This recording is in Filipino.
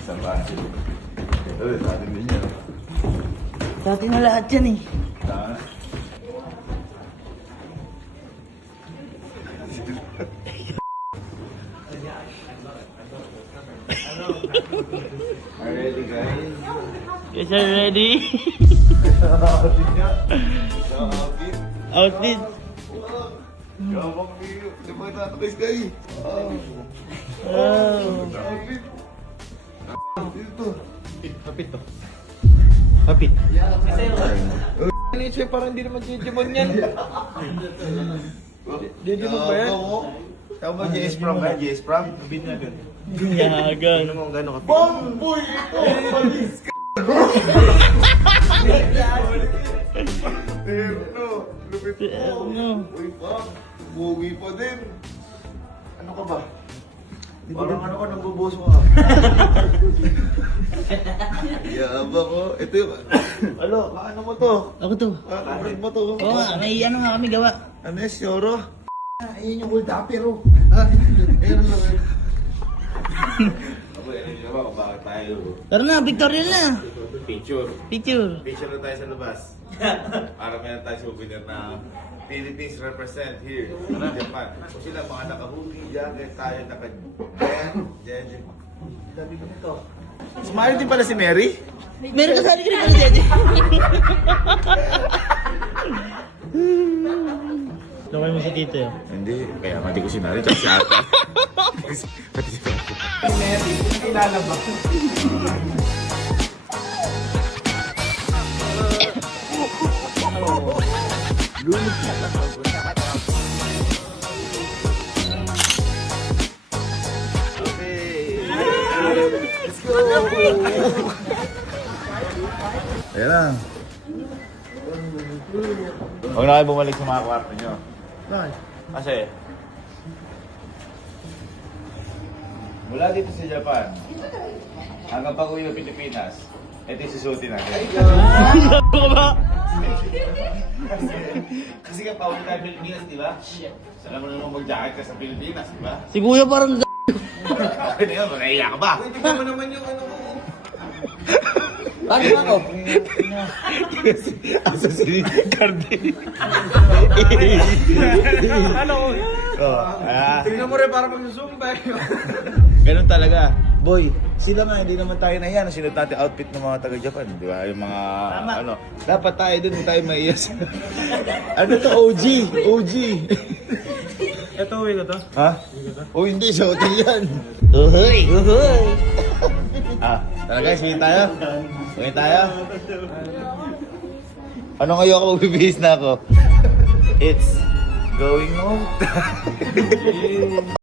Sa bahay. Ito, sa atin din yan. Dati na lahat yan eh. Tama. Are you ready, guys? Yes, sir, ready? Outfit nga. Outfit. Outfit. Gawang video. Di ba tatakis kayo? Oh. Outfit. Dito. Kapit to. Kapit. Ano yun siya? Parang hindi naman Digimon yan. Digimon ba yan? Tama ba JS Prom ba? JS Prom? Binagan. Yagan. Ano mo ang gano'ng kapit? Bamboy! Palis ka! Terno! Lupit mo! Terno. Uy pa! Bugi pa din! Ano ka ba? Parang ano ka, nagbuboso ka. Yabang ko. Ito yung... Ano? Kaano mo to? Ako to. Kakamrad mo to? Oo nga, may ano nga kami gawa. Ano yung Sioro? Ayun yung hold upper oh. Ayun lang. Ako, ano yun ba kung bakit tayo? Tara na, pictorial na. Picture. Picture. Picture na tayo sa labas. Para meron tayo souvenir na Philippines represent here in Japan. So sila mga naka-hoodie, jacket, tayo naka-jen. Sabi ko nito. Sumali din pala si Mary? Meron kasali ka rin pala, Jeje. Lokay mo si Tito yun. Hindi, kaya mati ko si Mary at si Ate. Pati si Ate. Mary, kilala ba? Let's go! Ayan na. Huwag na kayo bumalik sa mga kwarto nyo. Bakit? Kasi, mula dito sa Japan, hanggang pag-uwi ng Pilipinas, ito yung susutin natin. Ano ba? Kasi kapag uwi tayo Pilipinas, di ba? Sana mo naman mag-jacket ka sa Pilipinas, di ba? Si Kuya parang Okay na yun, naiiyak ka ba? Hindi mo naman yung ano mo. Paano ba ako? Assassin Cardi. Ano? Tingnan mo rin para mag-zoom ba? Ganun talaga. Boy, sila nga, hindi naman tayo nahiya. Sinuot natin outfit ng mga taga-Japan, di ba? Yung mga, Tama. ano. Dapat tayo dun, hindi tayo maiyas. Ano to? OG! OG! Ito, uwi ko to. Ha? O hindi, sa hotel yan. Uhoy! Uhoy! Talaga, sige tayo? Sige tayo? Ano ngayon ako magbibihis na ako? It's going home time.